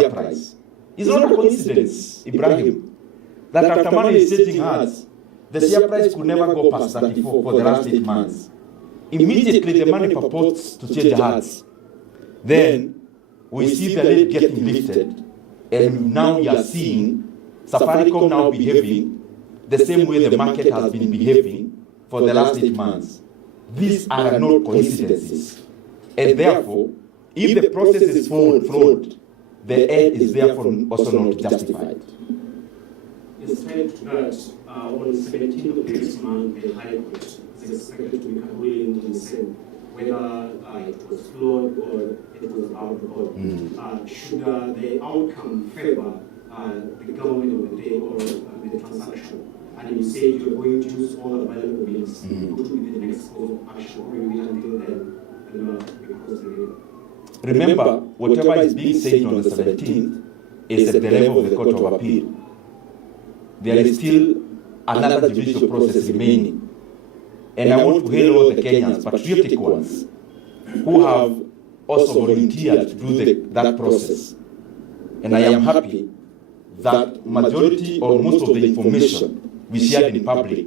share price. It's not a coincidence, Ibrahim, that after money is changing hands, the share price could never go past 34 for the last 8 months. Immediately the money purports to change hands. Then we see the rate getting lifted, and now we are seeing Safaricom now behaving the same way the market has been behaving for the last 8 months. These are not coincidences. And therefore, if the process is flawed, the end is therefore also not justified. It's tied to that on the 17th of this month, the High Court is expected to make a ruling to say whether it was flawed or it was out of order. Should the outcome favor the government of the day or with the transaction? And you say you're going to use all available means, what will be the next course of action? Or will we until then, because remember, whatever is being said on the 17th is at the level of the Court of Appeal. There is still another judicial process remaining. And I want to hail all the Kenyans, patriotic ones, who have also volunteered to do that process. And I am happy that majority or most of the information we shared in public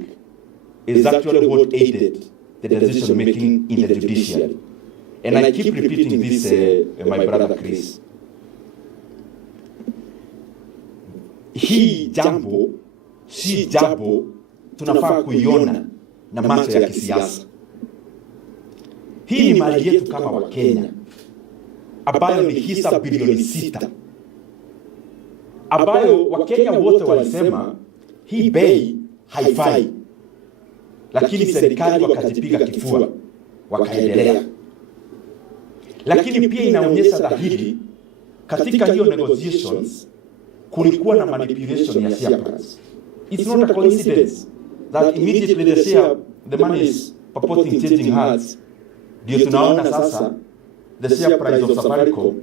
is actually what aided the decision making in the judiciary. And I keep repeating this, my brother Chris. Hii jambo, si jambo, tunafaa kuiona na macho ya kisiasa. Hii ni mali yetu kama Wakenya, ambayo ni hisa bilioni 6, ambayo Wakenya wote walisema hii bei haifai, lakini serikali wakajipiga kifua, wakaendelea. Lakini pia inaonyesha dhahiri katika hiyo negotiations kulikuwa na manipulation ya share price. It's not a coincidence that immediately the money is purporting changing hands. Ndio tunaona sasa the share price of Safaricom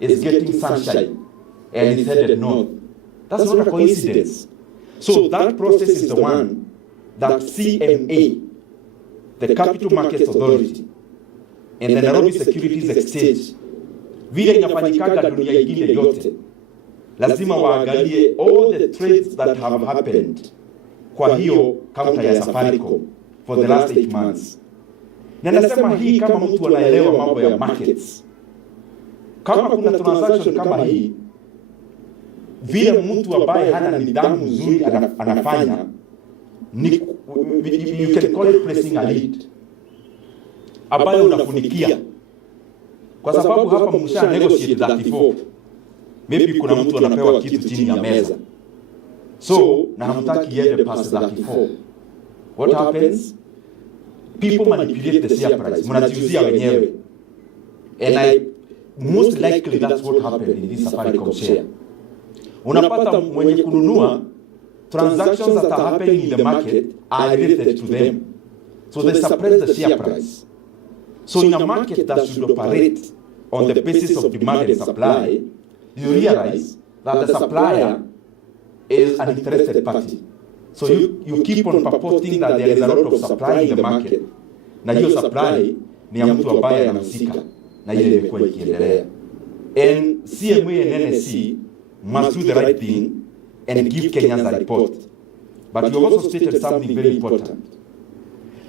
is getting sunshine and it's headed north. That's not a coincidence. So that process is the one that CMA, the Capital Markets Authority, and the Nairobi Securities Exchange, vile inafanyikaga dunia ingine yote, lazima waangalie all the trades that have happened kwa hiyo counter ya Safaricom for the last 8 months. Na nasema hii kama mtu anaelewa mambo ya markets. Kama kuna transaction kama hii, vile mtu ambaye hana nidhamu nzuri anafanya, you can call it pressing a lead, ambayo unafunikia. Kwa sababu hapa msha negotiate 34. Maybe kuna mtu anapewa kitu chini ya meza. So, na hamtaki yende past 34. What happens? People manipulate the share price. Mnajiuzia wenyewe. And most likely that's what happened in this Safaricom share. Unapata mwenye kununua, transactions that are happening in the market are related to them. So they suppress the share price. So in a market that should operate on the basis of demand and supply, you realize that the supplier is an interested party. So you keep on purporting that there is a lot of supply in the market. Na hiyo supply ni ya mtu ambaye anahusika na ile imekuwa ikiendelea. And CMA and NSC must do the right thing and give Kenyans a report. But you also stated something very important,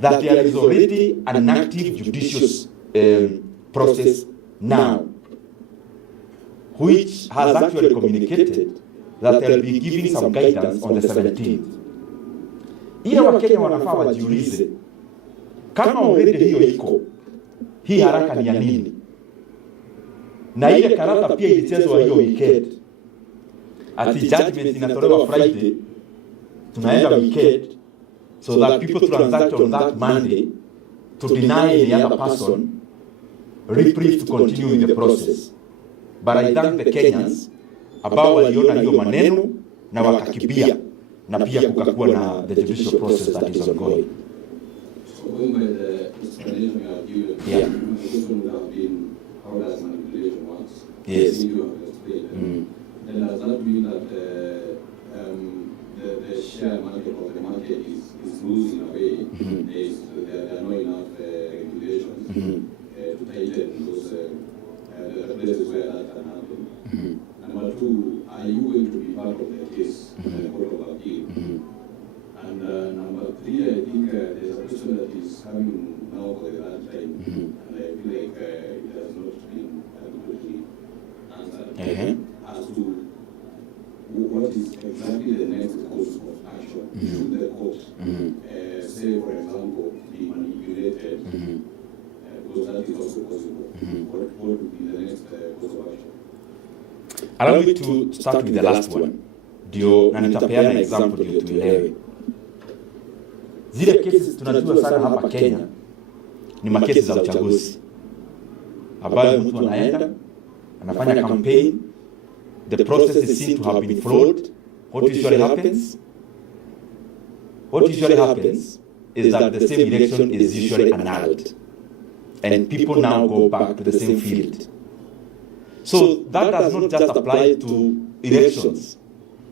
that there is already an active judicial process now, which has actually communicated that they'll be giving some guidance on the 17th. Ile Wakenya wanafaa wajiulize, kama already hiyo iko, hii haraka ni ya nini? Na ile karata pia ilichezwa hiyo weekend. Ati judgment inatolewa Friday, tunaenda weekend, so that people transact on that Monday to deny the other person reprieve to continue with the process. But I thank the Kenyans ambao waliona hiyo maneno na wakakibia, na pia kukakuwa na the judicial process that is ongoing. So going by the explanation you have given, yeah, this would have been how does manipulation works? Yes. You have explained. And does that mean that the share market or the market is losing away? There are not enough regulations to tighten those the places where that can happen. And what two, are you going to be part of the case in the Court of Appeal? And number three, I think there's a question that is coming now for the third time, and I feel like it has not been adequately answered as to what is exactly the next course of action. Should the court, say, for example, be manipulated, because that is also possible, what would be the next course of action? Allow me to start with the last one. Ndio, na nitapeana example ndio tuelewe. Zile kesi tunajua sana hapa Kenya ni makesi za uchaguzi, ambayo mtu anaenda anafanya campaign, the process is seen to have been flawed. What usually happens is that the same election is usually annulled, and people now go back to the same field. So that does not just apply to elections.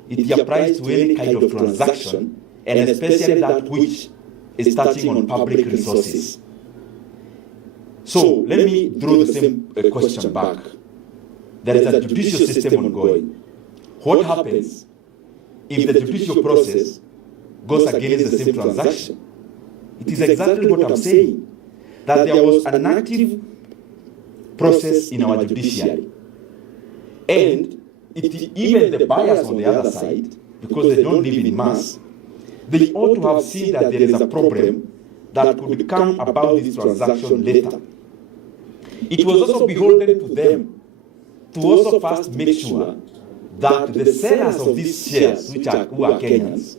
It applies to any kind of transaction, and especially that which is touching on public resources. So let me draw the same question back. There is a judicial system ongoing. What happens if the judicial process goes against the same transaction? It is exactly what I'm saying, that there was an active process in our judiciary. And even the buyers on the other side, because they don't live in mass, they ought to have seen that there is a problem that could come about this transaction later. It was also beholden to them to also first make sure that the sellers of these shares, who are Kenyans,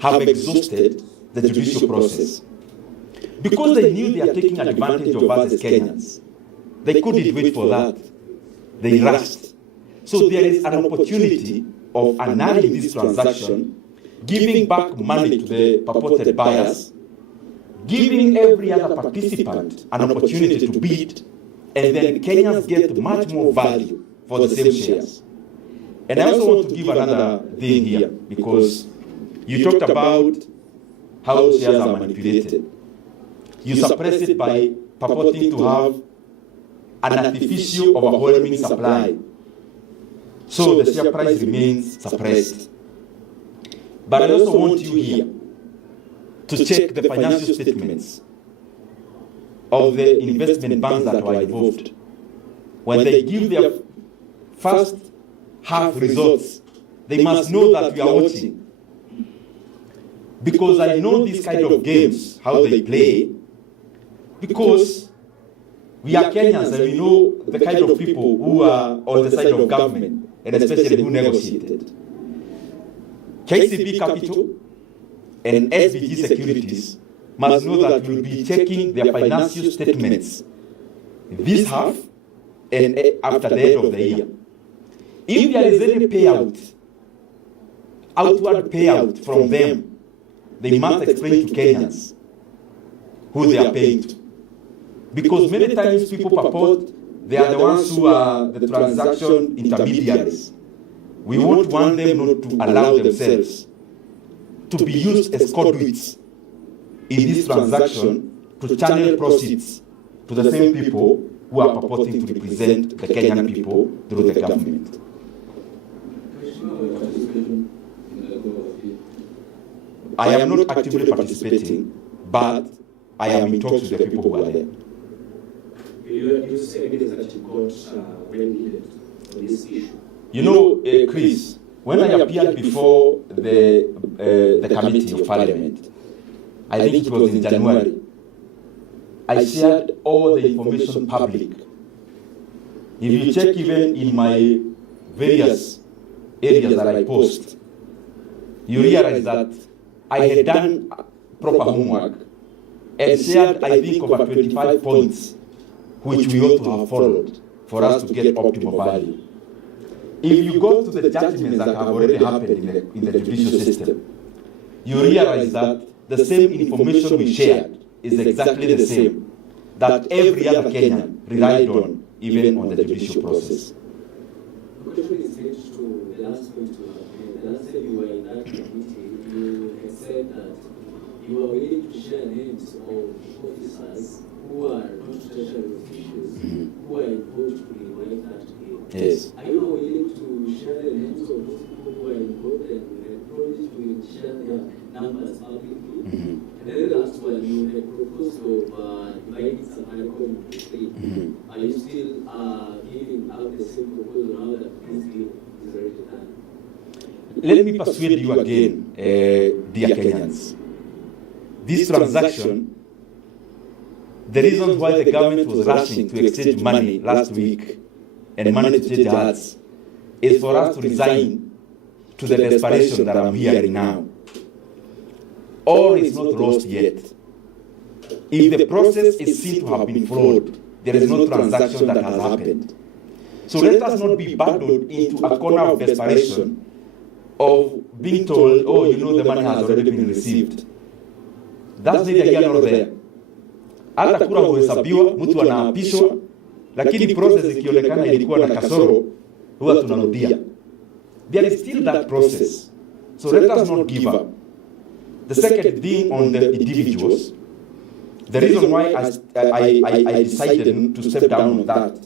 have exhausted the judicial process. Because they knew they are taking advantage of us as Kenyans, they couldn't wait for that. They rushed. So there is an opportunity of annulling this transaction, giving back money to the purported buyers, giving every other participant an opportunity to bid, and then Kenyans get much more value for the same shares. And I also want to give another thing here, because you talked about how shares are manipulated. You suppress it by purporting to have an artificial overwhelming supply, so the share price remains suppressed. But I also want you here to check the financial statements of the investment banks that were involved. When they give their first half results, they must know that we are watching. Because I know these kind of games, how they play, because we are Kenyans and we know the kind of people who are on the side of government, and especially who negotiated. KCB Capital and SBG Securities must know that we'll be checking their financial statements this half and after the end of the year. If there is any payout, outward payout from them, they must explain to Kenyans who they are paying to. Because many times people purport they are the ones who are the transaction intermediaries. We won't want them not to allow themselves to be used as conduits in this transaction to channel proceeds to the same people who are purporting to represent the Kenyan people through the government. I am not actively participating, but I am in talks with the people who are there. You say evidence that you got when needed for this issue. You know, Chris, when I appeared before the committee of parliament, I think it was in January, I shared all the information public. If you check even in my various areas that I post, you realize that I had done proper homework and shared, I think, over 25 points which we ought to have followed for us to get optimal value. If you go to the judgments that have already happened in the judicial system, you realize that the same information we shared is exactly the same that every other Kenyan relied on, even on the judicial process. The question is linked to the last point you had. The last time you were in that committee, you had said that you are willing to share names of officers who are not treasury officials, who are involved in running that game. Yes. Are you willing to share share their numbers publicly. And then the last one, you had proposed of dividing Safaricom into three. Are you still giving out the same proposal now that this deal is already done? Let me persuade you again, dear Kenyans. This transaction, the reason why the government was rushing to exchange money last week and money to change hearts is for us to resign to the desperation that I'm hearing now. All is not lost yet. If the process is seen to have been flawed, there is no transaction that has happened. So let us not be bundled into a corner of desperation of being told, oh, you know, the money has already been received. That's neither here nor there. Hata kura huhesabiwa, mtu anaapishwa, lakini process ikionekana ilikuwa na kasoro, huwa tunarudia. There is still that process. So let us not give up. The second thing on the individuals, the reason why I decided to step down on that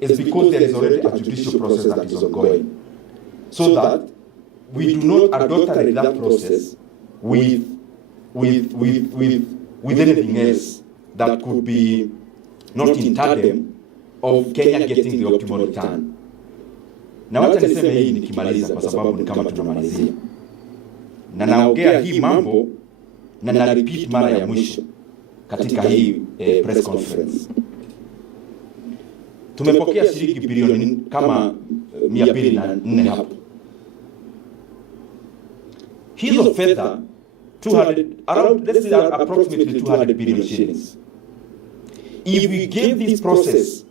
is because there is already a judicial process that is ongoing. So that we do not adulterate that process with anything else that could be not in tandem of Kenya getting the optimal return. Na wacha niseme hii nikimaliza kwa sababu ni kama tunamalizia. Na naongea hii mambo na na repeat mara ya mwisho katika hii press conference. Tumepokea shilingi bilioni kama 204 hapo. Hizo fedha 200 around, let's say approximately 200 billion shillings. If we give this process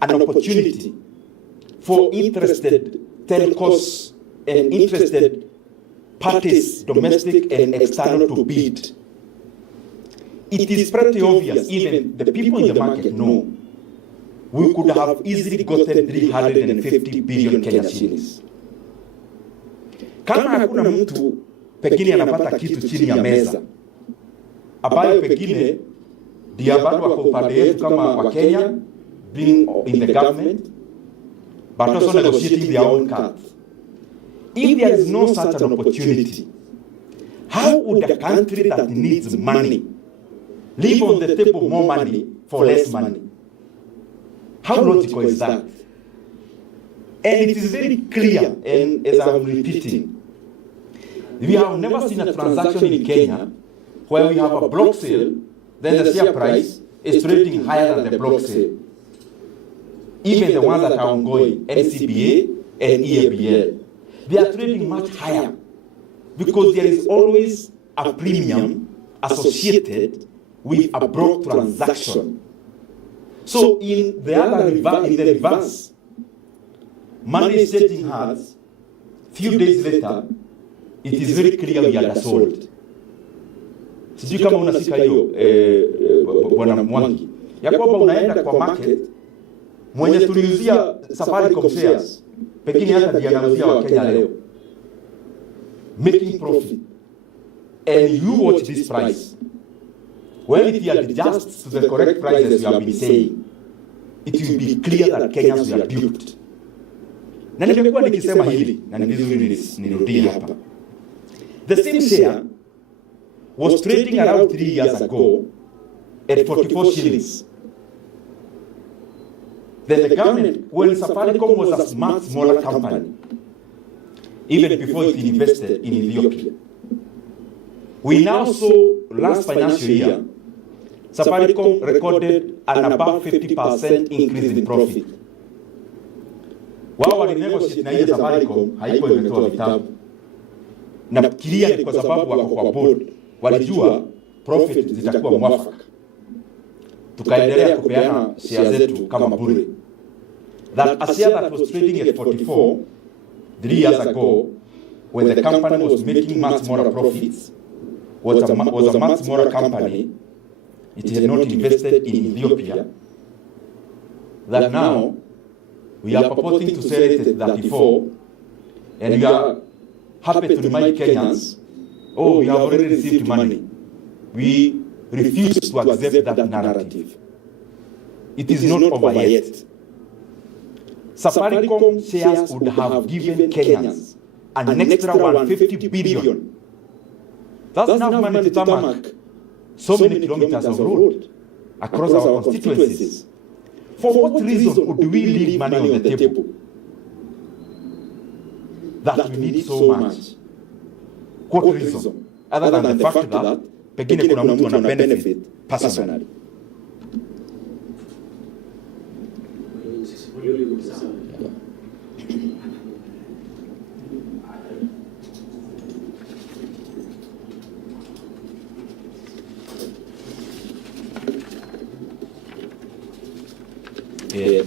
an opportunity for interested telcos and interested parties, domestic and external, to bid, it is pretty obvious, even the people in the market know, we could have easily gotten 350 billion Kenya shillings. Kama hakuna mtu pengine anapata kitu chini ya meza ambayo pengine ndio bado wako upande yetu kama wa Kenya, being in the government, but also negotiating their own cards. If there is no such an opportunity, how would a country that needs money leave on the table more money for less money? How logical is that? And it is very clear, and as I'm repeating, we have never seen a transaction in Kenya where we have a block sale, then the share price is trading higher than the block sale. Even the ones that are ongoing, NCBA and EABL, they are trading much higher because there is always a premium associated with a block transaction. So in the reverse, money is changing hands. Few days later, it is very clear we are sold. Sijui kama unasika hiyo bwana Mwangi, ya kwamba unaenda kwa market, mwenye tuliuzia Safaricom shares pengine hata ndiye anauzia wa Kenya leo, making profit, and you watch this price. When it adjusts to the correct prices we have been saying, it will be clear that Kenyans were duped. Na nimekuwa nikisema hili na ni vizuri nirudie hapa. The same share was trading around 3 years ago at 44 shillings. Then the government, when Safaricom was a much smaller company, even before it invested in Ethiopia, we now saw last financial year, Safaricom recorded an above 50% increase in profit. Wao walinegotiate na ile Safaricom haiko imetoa vitabu. Na kilia ni kwa sababu wako kwa board, walijua profit zitakuwa mwafaka. Tukaendelea kupeana share zetu kama bure. That a share that was trading at 44 3 years ago, when the company was making much more profits, was a much smaller company, it had not invested in Ethiopia, that now we are purporting to sell it at 34, and we are happy to remind Kenyans, oh, we have already received money. We refuse to accept that narrative. It is not over yet. Safaricom shares would have given Kenyans an extra 150 billion. That's enough money to tarmac so many kilometers of road across our constituencies. For what reason would we leave money on the table that we need so much? What reason? Other than the fact that pengine kuna mtu ana benefit personally.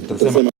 Tutasema